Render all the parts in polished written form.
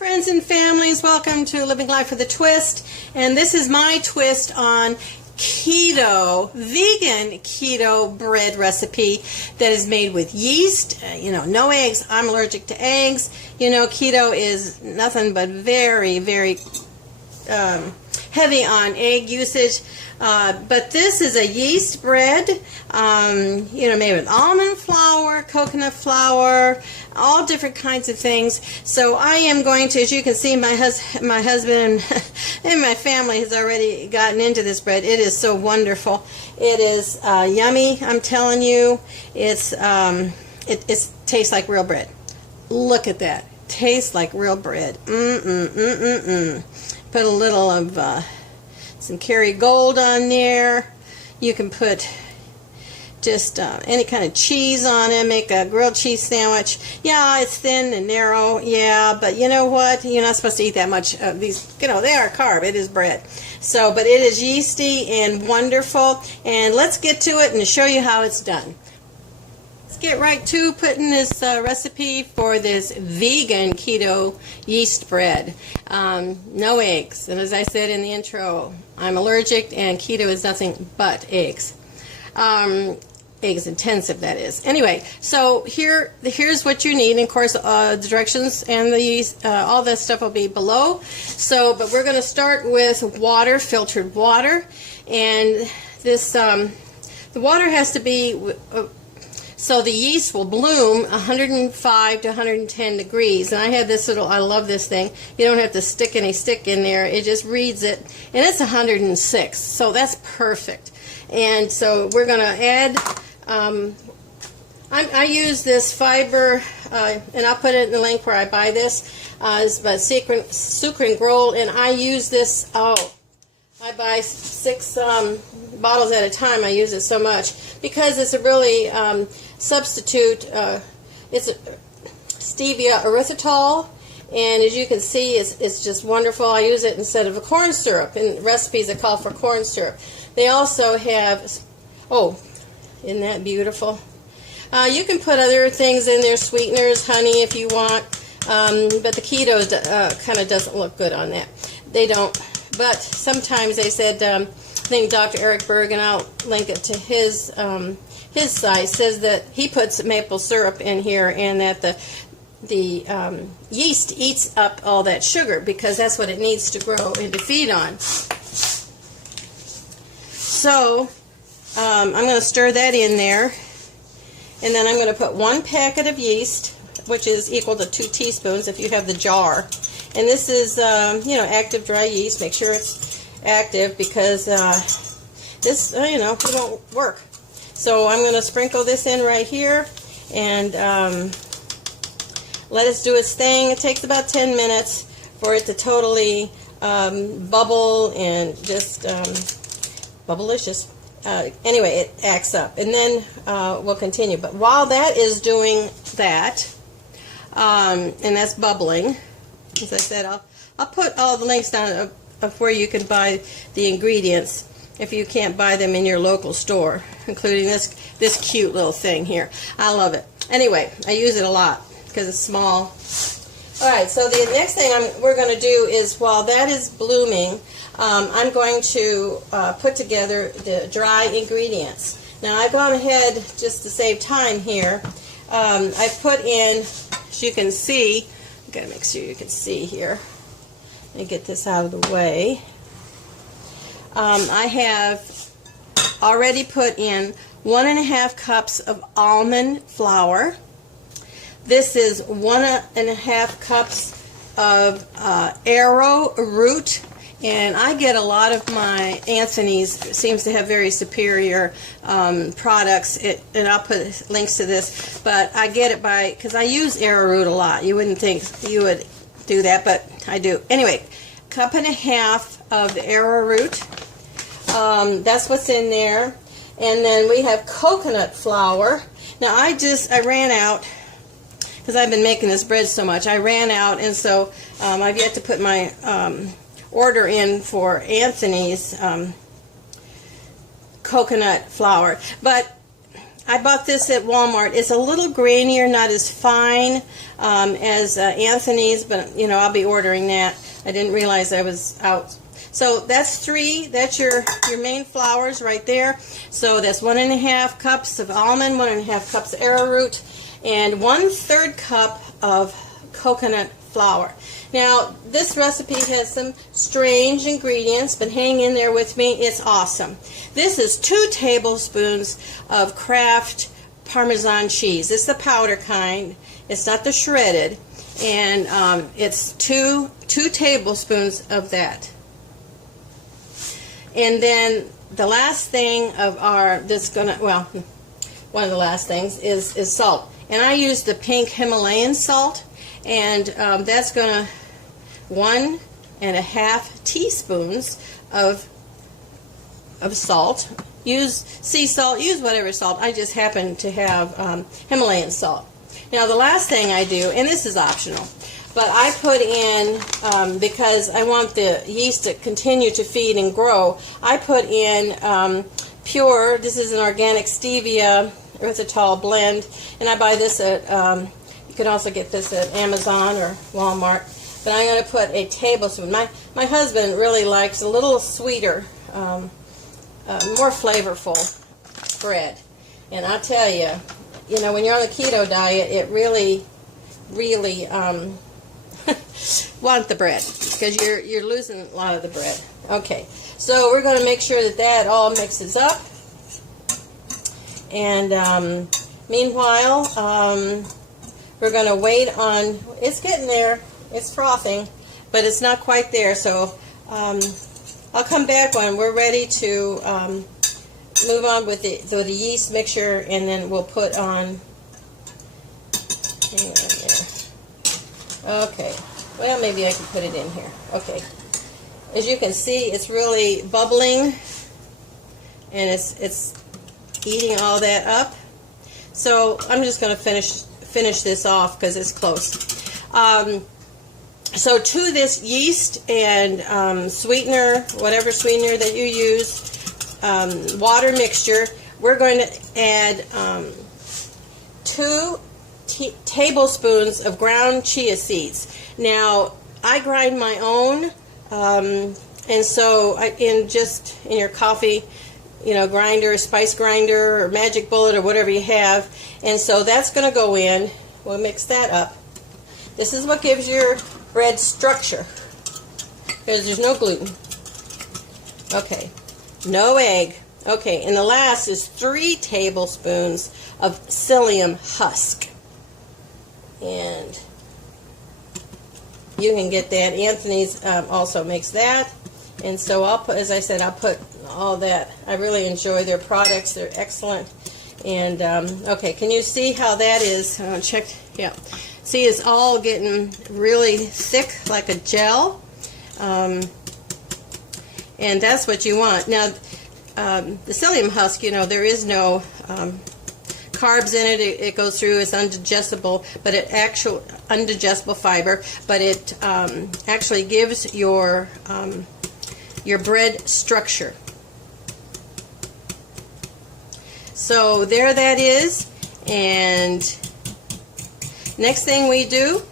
Friends and families, welcome to Living Life with a Twist, and this is my twist on keto, vegan keto bread recipe that is made with yeast, no eggs. I'm allergic to eggs. Keto is nothing but very, very heavy on egg usage, but this is a yeast bread, made with almond flour, coconut flour, all different kinds of things. So I am going to, as you can see, my husband and my family has already gotten into this bread. It is so wonderful. It is yummy. I'm telling you, it tastes like real bread. Look at that. Tastes like real bread. Put a little of some Kerrygold on there. You can put just any kind of cheese on it. Make a grilled cheese sandwich. Yeah, it's thin and narrow. Yeah, but you know what? You're not supposed to eat that much of these. They are carb. It is bread. So, but it is yeasty and wonderful. And let's get to it and show you how it's done. Get right to putting this recipe for this vegan keto yeast bread. No eggs, and as I said in the intro, I'm allergic and keto is nothing but eggs. Eggs intensive, that is. Anyway, so here's what you need, and of course the directions and the yeast, all this stuff will be below. So, but we're going to start with water, filtered water, and this the water has to be so the yeast will bloom 105 to 110 degrees. And I have this I love this thing. You don't have to stick any stick in there. It just reads it. And it's 106. So that's perfect. And so we're going to add, I use this fiber, and I'll put it in the link where I buy this. It's by Sukrin Grohl. And I use this, I buy 6 bottles at a time. I use it so much because it's a really substitute. It's a stevia erythritol, and as you can see, it's just wonderful. I use it instead of a corn syrup in recipes that call for corn syrup. They also have, isn't that beautiful? You can put other things in there, sweeteners, honey if you want, but the keto kind of doesn't look good on that. They don't. But sometimes they said, I think Dr. Eric Berg, and I'll link it to his site, says that he puts maple syrup in here and that the yeast eats up all that sugar because that's what it needs to grow and to feed on. So I'm going to stir that in there, and then I'm going to put 1 packet of yeast, which is equal to 2 teaspoons if you have the jar. And this is, active dry yeast. Make sure it's active because this, it won't work. So I'm going to sprinkle this in right here and let it do its thing. It takes about 10 minutes for it to totally bubble and just bubblicious. Anyway, it acts up. And then we'll continue. But while that is doing that, and that's bubbling, as I said, I'll put all the links down of where you can buy the ingredients if you can't buy them in your local store, including this cute little thing here. I love it. Anyway, I use it a lot because it's small. All right, so the next thing we're going to do is, while that is blooming, I'm going to put together the dry ingredients. Now, I've gone ahead, just to save time here, I've put in, as you can see, I've got to make sure you can see here. Let me get this out of the way. I have already put in 1.5 cups of almond flour. This is 1.5 cups of arrowroot, and I get a lot of my Anthony's seems to have very superior products, and I'll put links to this, but I get it because I use arrowroot a lot. You wouldn't think you would do that, but I do. Anyway, 1.5 cups of the arrowroot. That's what's in there. And then we have coconut flour. Now I ran out because I've been making this bread so much. I ran out, and so I've yet to put my order in for Anthony's coconut flour. But I bought this at Walmart. It's a little grainier, not as fine as Anthony's, but you know, I'll be ordering that. I didn't realize I was out. So that's 3. That's your main flours right there. So that's 1½ cups of almond, 1½ cups of arrowroot, and 1/3 cup of coconut flour. Now, this recipe has some strange ingredients, but hang in there with me. It's awesome. This is 2 tablespoons of Kraft Parmesan cheese. It's the powder kind. It's not the shredded. And it's two tablespoons of that. And then the last thing of our, one of the last things is salt. And I use the pink Himalayan salt. And that's going to 1½ teaspoons of salt. Use sea salt, use whatever salt. I just happen to have Himalayan salt. Now the last thing I do, and this is optional, but I put in, because I want the yeast to continue to feed and grow, I put in pure, this is an organic stevia erythritol blend, and I buy this at, you can also get this at Amazon or Walmart, but I'm going to put a tablespoon. My husband really likes a little sweeter, more flavorful bread, and I'll tell you, you know, when you're on the keto diet, it really want the bread, because you're losing a lot of the bread. Okay, so we're going to make sure that all mixes up, and meanwhile we're going to wait on, it's getting there, it's frothing, but it's not quite there, so I'll come back when we're ready to move on with the yeast mixture, and then we'll put on, hang on there. Okay, well, maybe I can put it in here. Okay, as you can see, it's really bubbling, and it's eating all that up. So I'm just going to finish this off because it's close. So to this yeast and sweetener, whatever sweetener that you use, water mixture, we're going to add 2 tablespoons of ground chia seeds. Now, I grind my own, and so in your coffee, you know, grinder, spice grinder, or magic bullet, or whatever you have, and so that's going to go in. We'll mix that up. This is what gives your bread structure, because there's no gluten. Okay. No egg. Okay, and the last is 3 tablespoons of Psyllium husk. And you can get that. Anthony's also makes that. And so I'll put, as I said, I'll put all that. I really enjoy their products. They're excellent. And, okay, can you see how that is? Check, yeah. See, it's all getting really thick, like a gel. And that's what you want. Now, the psyllium husk, you know, there is no carbs in it. It goes through. It's undigestible, but undigestible fiber. But it actually gives your bread structure. So there that is. And next thing we do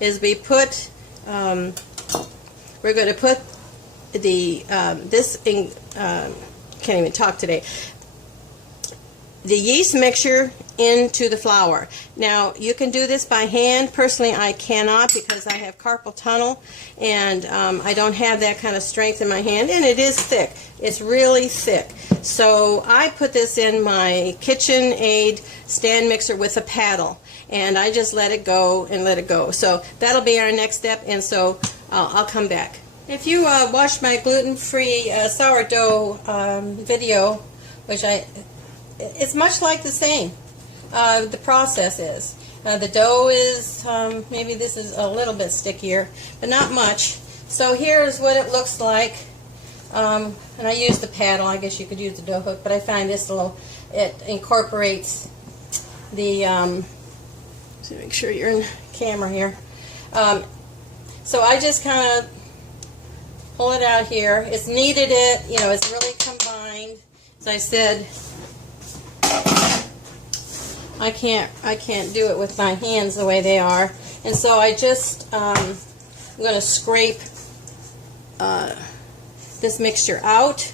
is we put. We're going to put the can't even talk today. The yeast mixture into the flour. Now, you can do this by hand. Personally, I cannot, because I have carpal tunnel, and I don't have that kind of strength in my hand, and it is thick. It's really thick. So I put this in my KitchenAid stand mixer with a paddle, and I just let it go and let it go. So that'll be our next step, and so I'll come back. If you watched my gluten-free sourdough video, which it's much like the same. The process is. The dough is, maybe this is a little bit stickier, but not much. So here's what it looks like. And I use the paddle. I guess you could use the dough hook, but I find this it incorporates the, so make sure you're in camera here. So I just kind of pull it out here. It's kneaded it, you know, it's really combined. As I said, I can't do it with my hands the way they are, and so I just I'm going to scrape this mixture out,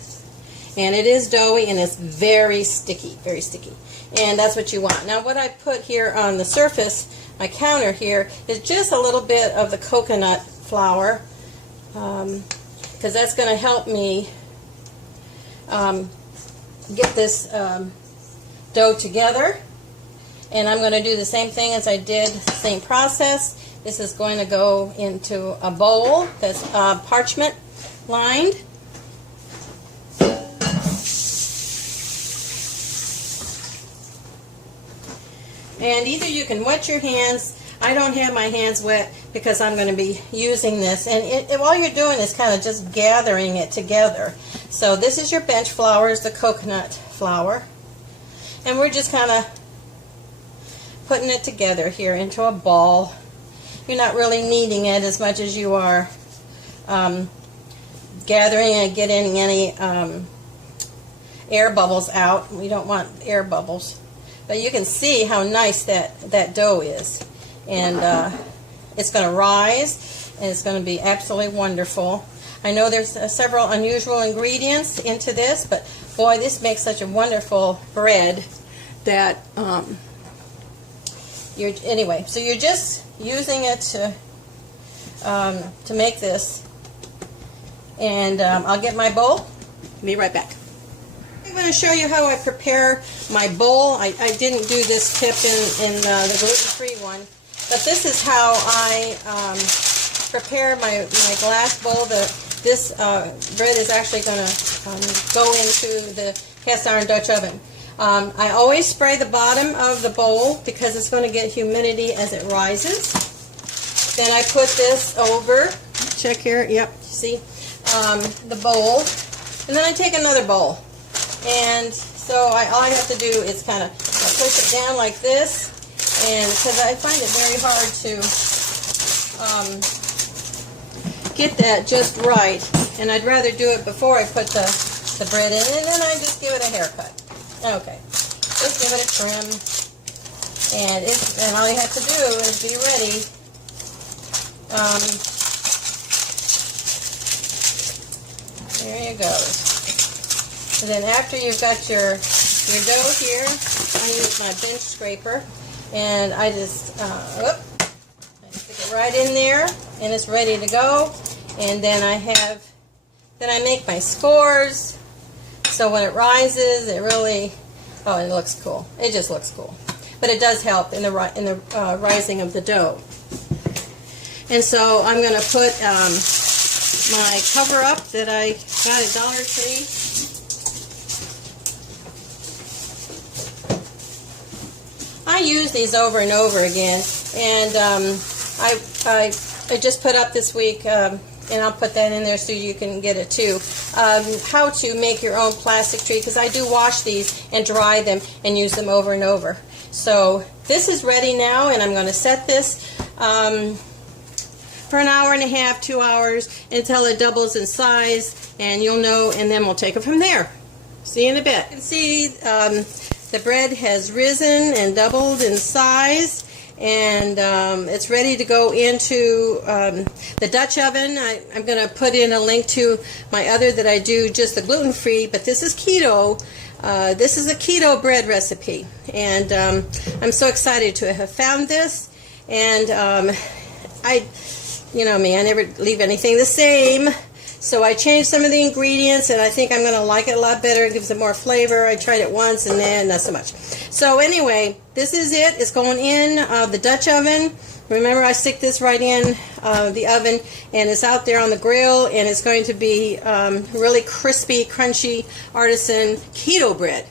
and it is doughy and it's very sticky, and that's what you want. Now what I put here on the surface, my counter here, is just a little bit of the coconut flour, because that's going to help me get this dough together. And I'm going to do the same thing as I did, same process. This is going to go into a bowl that's parchment lined. And either you can wet your hands. I don't have my hands wet because I'm going to be using this. And all you're doing is kind of just gathering it together. So this is your bench flour, is the coconut flour. And we're just kind of putting it together here into a ball. You're not really kneading it as much as you are gathering and getting any air bubbles out. We don't want air bubbles. But you can see how nice that dough is. And it's going to rise, and it's going to be absolutely wonderful. I know there's several unusual ingredients into this, but boy, this makes such a wonderful bread that anyway, so you're just using it to make this. And I'll get my bowl. Be right back. I'm going to show you how I prepare my bowl. I didn't do this tip in the gluten-free one, but this is how I prepare my glass bowl. This bread is actually going to go into the cast iron Dutch oven. I always spray the bottom of the bowl because it's going to get humidity as it rises. Then I put this over, check here, yep, see, the bowl. And then I take another bowl. And so all I have to do is kind of push it down like this. And because I find it very hard to get that just right. And I'd rather do it before I put the bread in. And then I just give it a haircut. Okay, just give it a trim, and all you have to do is be ready. There you go. And then after you've got your dough here, I use my bench scraper, and I just I stick it right in there, and it's ready to go. And then I make my scores. So when it rises, it really, it looks cool. It just looks cool. But it does help in the rising of the dough. And so I'm going to put my cover up that I got at Dollar Tree. I use these over and over again. And I just put up this week, and I'll put that in there so you can get it too, how to make your own plastic tree, because I do wash these and dry them and use them over and over. So this is ready now, and I'm going to set this for an hour and a half, 2 hours, until it doubles in size, and you'll know, and then we'll take it from there. See you in a bit. You can see the bread has risen and doubled in size, and it's ready to go into the Dutch oven. I'm going to put in a link to my other that I do just the gluten-free, but this is keto. This is a keto bread recipe, and I'm so excited to have found this. And you know me, I never leave anything the same. So I changed some of the ingredients, and I think I'm going to like it a lot better. It gives it more flavor. I tried it once, and then not so much. So anyway, this is it. It's going in the Dutch oven. Remember, I stick this right in the oven, and it's out there on the grill, and it's going to be really crispy, crunchy, artisan keto bread.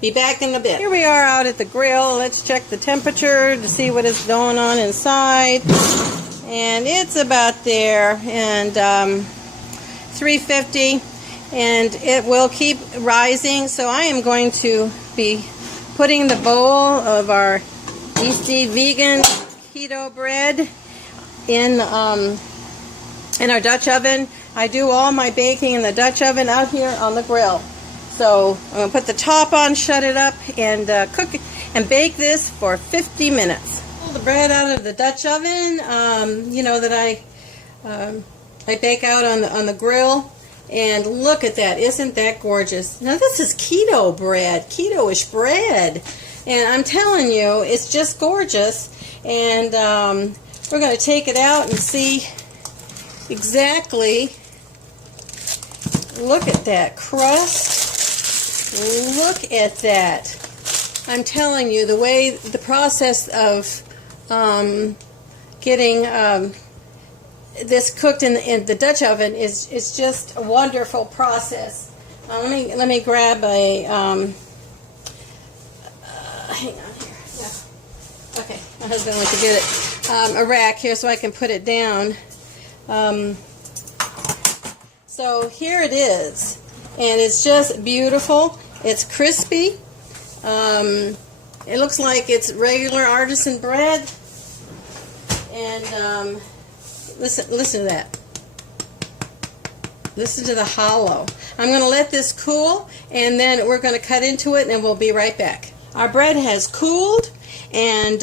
Be back in a bit. Here we are out at the grill. Let's check the temperature to see what is going on inside. And it's about there, and 350, and it will keep rising. So I am going to be putting the bowl of our yeasty vegan keto bread in our Dutch oven. I do all my baking in the Dutch oven out here on the grill. So I'm going to put the top on, shut it up, and cook and bake this for 50 minutes. Pull the bread out of the Dutch oven, you know, that I bake out on the grill. And look at that. Isn't that gorgeous? Now this is keto bread, keto-ish bread. And I'm telling you, it's just gorgeous. And we're going to take it out and see exactly. Look at that crust. Look at that. I'm telling you, the process of getting this cooked in the Dutch oven is just a wonderful process. Let me grab a hang on here. Yeah. Okay, my husband went to get it. A rack here so I can put it down. So here it is, and it's just beautiful. It's crispy. It looks like it's regular artisan bread, and listen to that. Listen to the hollow. I'm going to let this cool, and then we're going to cut into it, and we'll be right back. Our bread has cooled, and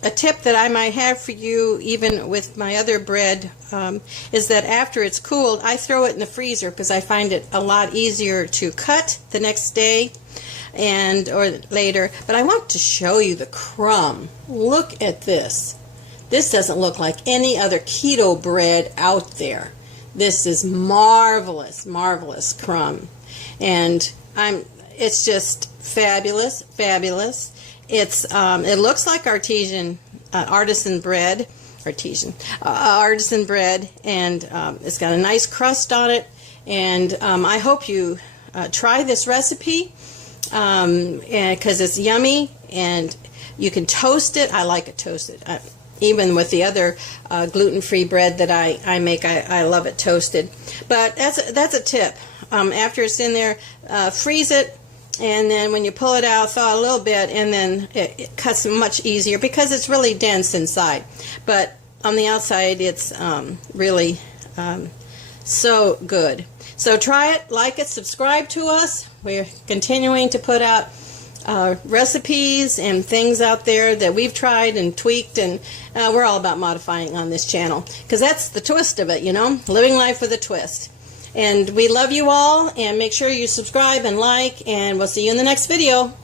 a tip that I might have for you, even with my other bread, is that after it's cooled, I throw it in the freezer because I find it a lot easier to cut the next day or later. But I want to show you the crumb. Look at this. This doesn't look like any other keto bread out there. This is marvelous, marvelous crumb, and it's just fabulous, fabulous. It looks like artisan bread, and it's got a nice crust on it. And I hope you try this recipe because it's yummy, and you can toast it. I like it toasted. Even with the other gluten-free bread that I make, I love it toasted. But that's a tip. After it's in there, freeze it. And then when you pull it out, thaw a little bit, and then it cuts much easier because it's really dense inside. But on the outside, it's really so good. So try it, like it, subscribe to us. We're continuing to put out recipes and things out there that we've tried and tweaked, and we're all about modifying on this channel because that's the twist of it, you know, living life with a twist. And we love you all, and make sure you subscribe and like, and we'll see you in the next video.